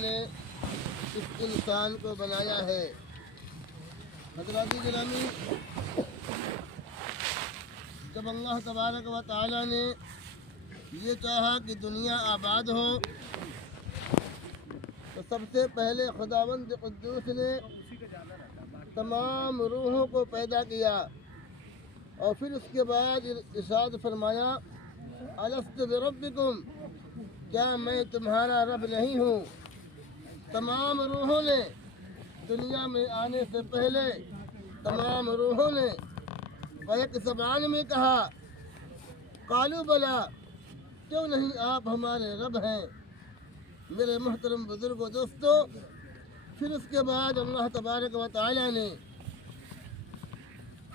نے اس انسان کو بنایا ہے۔ حضرات گرامی، جب اللہ تبارک و تعالیٰ نے یہ چاہا کہ دنیا آباد ہو تو سب سے پہلے خداوند قدوس نے تمام روحوں کو پیدا کیا اور پھر اس کے بعد ارشاد فرمایا الست بربکم، کیا میں تمہارا رب نہیں ہوں؟ تمام روحوں نے دنیا میں آنے سے پہلے تمام روحوں نے ایک زبان میں کہا قالوا بلا، کیوں نہیں آپ ہمارے رب ہیں؟ میرے محترم بزرگوں دوستو، پھر اس کے بعد اللہ تبارک و تعالیٰ نے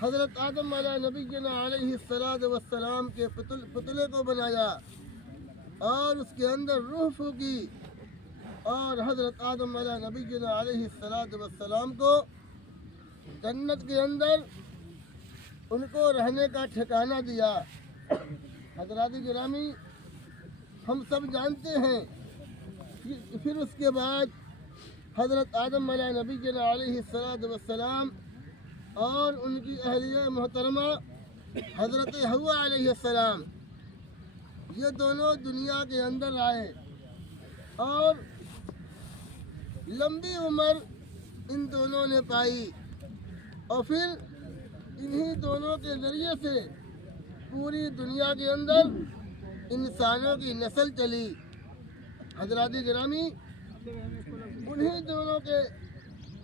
حضرت آدم علیہ نبینا علیہ السلام کے پتلے کو بنایا اور اس کے اندر روح پھونکی اور حضرت آدم علیہ نبینا علیہ السلام کو جنت کے اندر ان کو رہنے کا ٹھکانہ دیا۔ حضرات گرامی، ہم سب جانتے ہیں کہ پھر اس کے بعد حضرت آدم علیہ نبینا علیہ السلام اور ان کی اہلیہ محترمہ حضرت حوا علیہ السلام، یہ دونوں دنیا کے اندر آئے اور لمبی عمر ان دونوں نے پائی اور پھر انہی دونوں کے ذریعے سے پوری دنیا کے اندر انسانوں کی نسل چلی۔ حضرات گرامی، انہی دونوں کے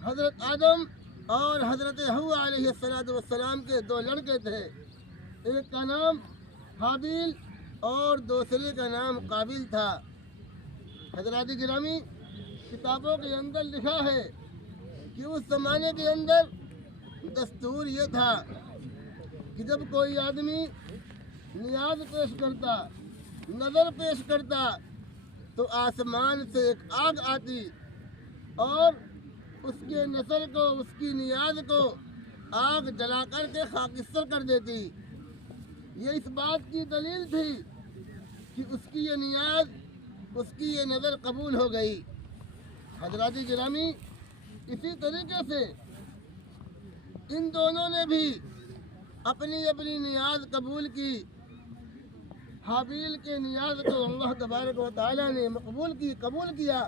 حضرت آدم اور حضرت حوا علیہ السلام کے دو لڑکے تھے، ایک کا نام حابیل اور دوسرے کا نام قابیل تھا۔ حضرات گرامی، کتابوں کے اندر لکھا ہے کہ اس زمانے کے اندر دستور یہ تھا کہ جب کوئی آدمی نیاز پیش کرتا، نظر پیش کرتا، تو آسمان سے ایک آگ آتی اور اس کے نظر کو، اس کی نیاز کو آگ جلا کر کے خاکستر کر دیتی۔ یہ اس بات کی دلیل تھی کہ اس کی یہ نیاز، اس کی یہ نظر قبول ہو گئی۔ حضرات گرامی، اسی طریقے سے ان دونوں نے بھی اپنی اپنی نیاز قبول کی۔ حابیل کے نیاز کو اللہ تبارک و تعالیٰ نے قبول کیا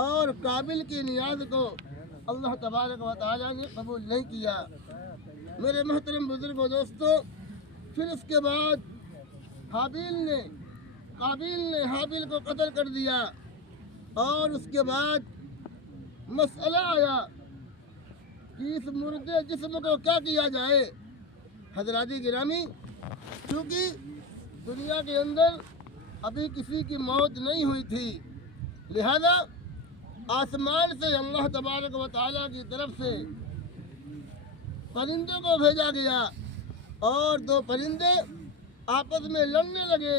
اور قابل کی نیاز کو اللہ تبارک و تعالیٰ نے قبول نہیں کیا۔ میرے محترم بزرگوں دوستو، پھر اس کے بعد قابیل نے حابیل کو قتل کر دیا اور اس کے بعد مسئلہ آیا کہ اس مردے جسم کو کیا کیا جائے۔ حضرات گرامی، کیونکہ دنیا کے اندر ابھی کسی کی موت نہیں ہوئی تھی، لہذا آسمان سے اللہ تبارک و تعالیٰ کی طرف سے پرندوں کو بھیجا گیا اور دو پرندے آپس میں لڑنے لگے۔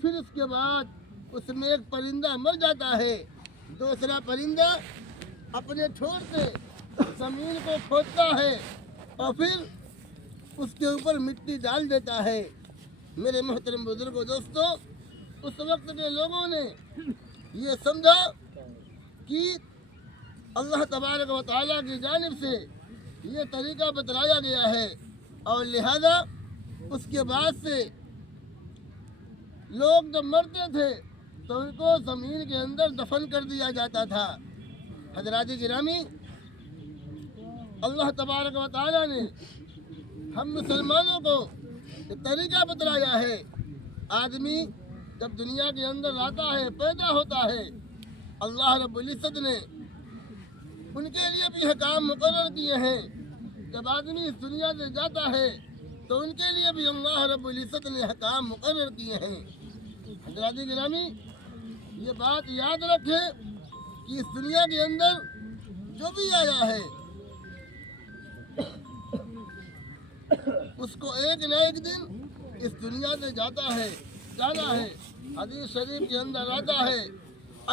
پھر اس کے بعد اس میں ایک پرندہ مر جاتا ہے، دوسرا پرندہ اپنے ٹھوڑ سے زمین کو کھودتا ہے اور پھر اس کے اوپر مٹی ڈال دیتا ہے۔ میرے محترم بزرگوں دوستو، اس وقت کے لوگوں نے یہ سمجھا کہ اللہ تبارک و تعالیٰ کی جانب سے یہ طریقہ بتلایا گیا ہے اور لہذا اس کے بعد سے لوگ جب مرتے تھے تو ان کو زمین کے اندر دفن کر دیا جاتا تھا۔ حضرات گرامی، اللہ تبارک و تعالیٰ نے ہم مسلمانوں کو یہ طریقہ بتلایا ہے۔ آدمی جب دنیا کے اندر آتا ہے، پیدا ہوتا ہے، اللہ رب العزت نے ان کے لیے بھی حکام مقرر کیے ہیں۔ جب آدمی اس دنیا سے جاتا ہے تو ان کے لیے بھی اللہ رب العزت نے حکام مقرر کیے ہیں۔ حضرات گرامی، یہ بات یاد رکھیں کہ اس دنیا کے اندر جو بھی آیا ہے اس کو ایک نہ ایک دن اس دنیا سے جانا ہے۔ حدیث شریف کے اندر آتا ہے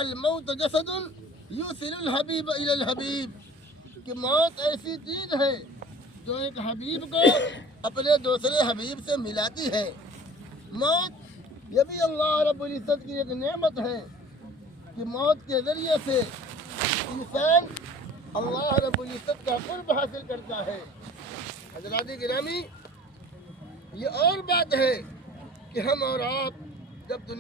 الموت جسد یوصل الحبیب الی الحبیب، کہ موت ایسی چیز ہے جو ایک حبیب کو اپنے دوسرے حبیب سے ملاتی ہے۔ موت یہ بھی اللہ رب العزت کی ایک نعمت ہے کہ موت کے ذریعے سے انسان اللہ رب العزت کا قرب حاصل کرتا ہے۔ حضرات گرامی، یہ اور بات ہے کہ ہم اور آپ جب دنیا